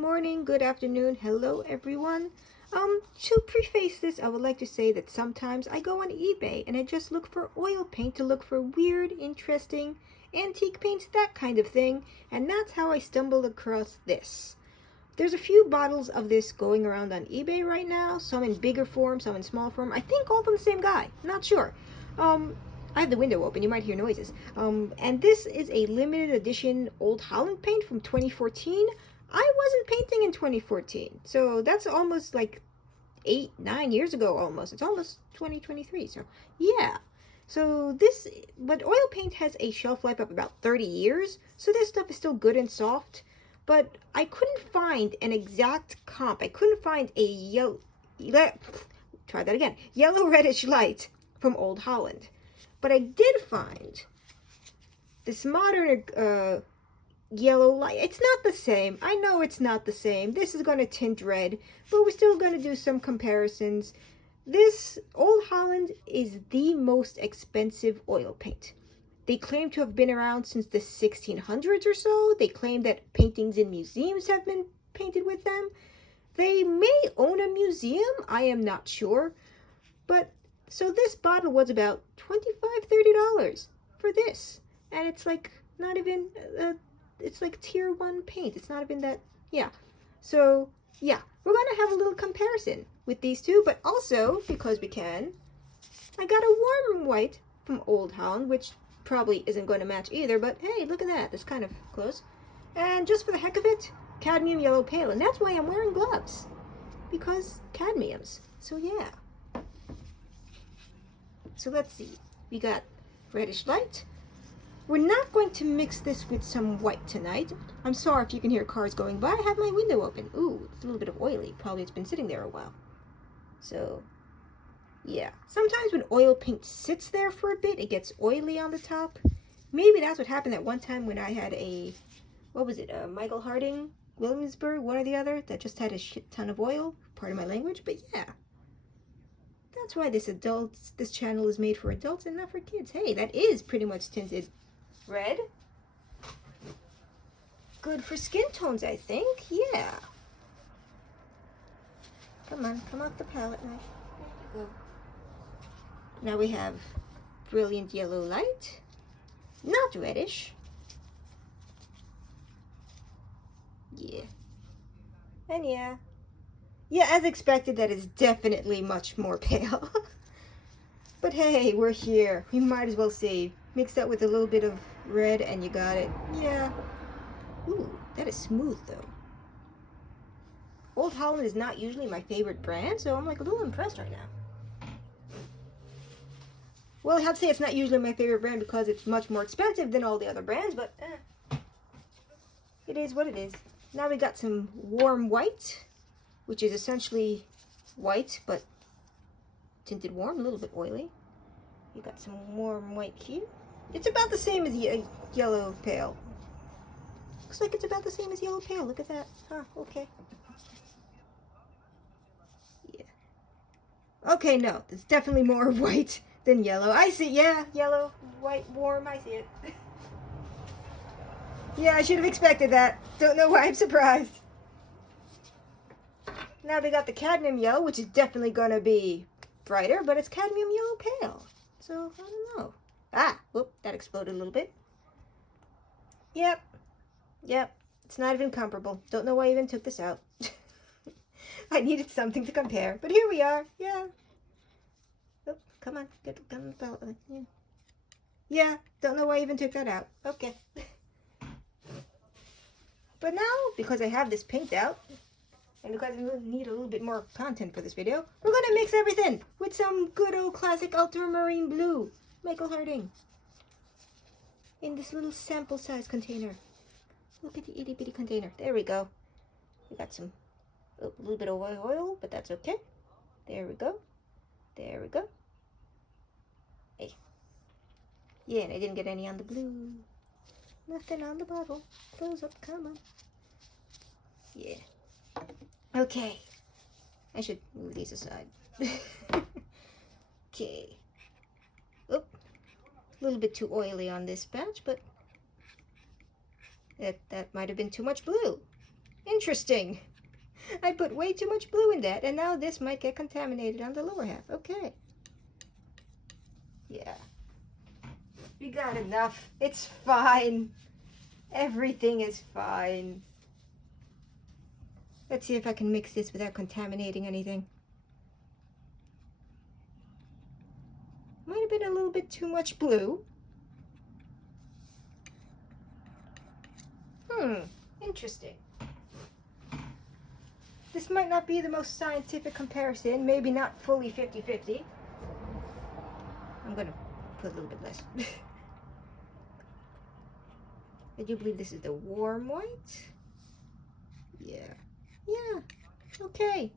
morning, good afternoon, hello everyone. To preface this, I would like to say that sometimes I go on eBay and I just look for oil paint to look for weird, interesting, antique paints, that kind of thing, and that's how I stumbled across this. There's a few bottles of this going around on eBay right now, some in bigger form, some in small form. I think all from the same guy, not sure. I have the window open, you might hear noises. And this is a limited edition Old Holland paint from 2014. I wasn't painting in 2014, so that's almost like 8, 9 years ago almost. It's almost 2023, so yeah. But oil paint has a shelf life of about 30 years, so this stuff is still good and soft. But I couldn't find an exact comp. I couldn't find a yellow reddish light from Old Holland. But I did find this modern yellow light. It's not the same. I know it's not the same. This is going to tint red, but we're still going to do some comparisons. This Old Holland is the most expensive oil paint. They claim to have been around since the 1600s or so. They claim that paintings in museums have been painted with them. They may own a museum. I am not sure. But so this bottle was about $25-$30 for this. And it's like not even, it's like tier 1 paint. It's not even that, yeah. So, yeah, we're going to have a little comparison with these two. But also, because we can, I got a warm white from Old Holland, which probably isn't going to match either, but hey, look at that. That's kind of close. And just for the heck of it, cadmium yellow pale. And that's why I'm wearing gloves, because cadmiums. So yeah. So let's see. We got reddish light. We're not going to mix this with some white tonight. I'm sorry if you can hear cars going by. I have my window open. Ooh, it's a little bit of oily. Probably it's been sitting there a while. So yeah, sometimes when oil paint sits there for a bit, it gets oily on the top. Maybe that's what happened that one time when I had a, what was it, Michael Harding, Williamsburg, one or the other, that just had a shit ton of oil, pardon my language, but yeah. That's why this channel is made for adults and not for kids. Hey, that is pretty much tinted red. Good for skin tones, I think, yeah. Come on, come off the palette knife. There you go. Now we have brilliant yellow light, not reddish. Yeah. And yeah, as expected, that is definitely much more pale. But hey, we're here. We might as well see. Mix that with a little bit of red and you got it. Yeah. Ooh, that is smooth though. Old Holland is not usually my favorite brand, so I'm like a little impressed right now. Well, I have to say it's not usually my favorite brand because it's much more expensive than all the other brands, but it is what it is. Now we got some warm white, which is essentially white, but tinted warm, a little bit oily. You got some warm white here. It's about the same as yellow pale. Looks like it's about the same as yellow pale. Look at that. Huh, okay. Yeah. Okay, no, there's definitely more white than yellow. I see, yeah, yellow, white, warm, I see it. Yeah, I should have expected that. Don't know why I'm surprised. Now we got the cadmium yellow, which is definitely going to be brighter, but it's cadmium yellow pale. So, I don't know. Ah, whoop, that exploded a little bit. Yep, it's not even comparable. Don't know why I even took this out. I needed something to compare, but here we are, yeah. Oh, come on, get on the belt. Yeah, don't know why I even took that out. Okay. But now, because I have this pinked out, and because I need a little bit more content for this video, we're going to mix everything with some good old classic ultramarine blue. Michael Harding. In this little sample size container. Look at the itty bitty container. There we go. We got some, a little bit of oil, but that's okay. There we go. There we go. Hey. Yeah, and I didn't get any on the blue. Nothing on the bottle. Close up, come on. Yeah. Okay. I should move these aside. Okay. Oop. A little bit too oily on this batch, but that might have been too much blue. Interesting. I put way too much blue in that, and now this might get contaminated on the lower half. Okay. Yeah. We got enough. It's fine. Everything is fine. Let's see if I can mix this without contaminating anything. Might have been a little bit too much blue. Interesting. This might not be the most scientific comparison, maybe not fully 50-50. I'm gonna put a little bit less. I do believe this is the warm white. Yeah. Yeah. Okay.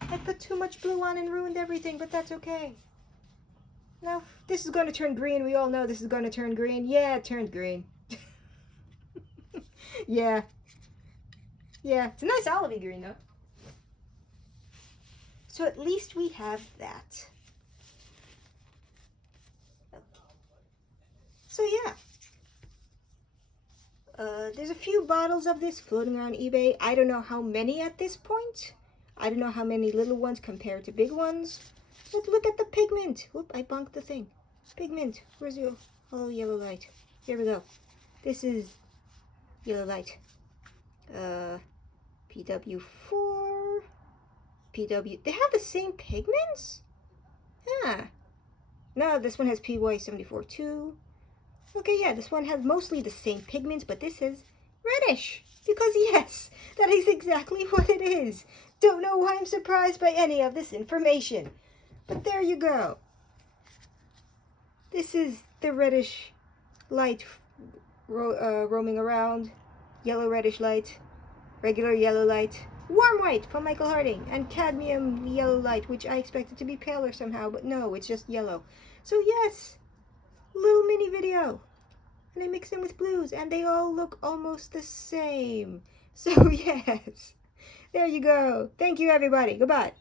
I put too much blue on and ruined everything, but that's okay. Now, this is going to turn green. We all know this is going to turn green. Yeah, it turned green. Yeah. Yeah, it's a nice olivey green, though. So at least we have that. So yeah. There's a few bottles of this floating around eBay. I don't know how many at this point. I don't know how many little ones compared to big ones. But look at the pigment. Whoop, I bunked the thing. Pigment. Where's your... Oh, yellow light. Here we go. This is yellow light. PW4. PW... They have the same pigments? Huh. No, this one has PY74 too. Okay, yeah, this one has mostly the same pigments, but this is reddish. Because yes, that is exactly what it is. Don't know why I'm surprised by any of this information. But there you go. This is the reddish light roaming around. Yellow reddish light. Regular yellow light. Warm white from Michael Harding. And cadmium yellow light, which I expected to be paler somehow, but no, it's just yellow. So yes, little mini video. And I mix them with blues, and they all look almost the same. So yes, there you go. Thank you, everybody. Goodbye.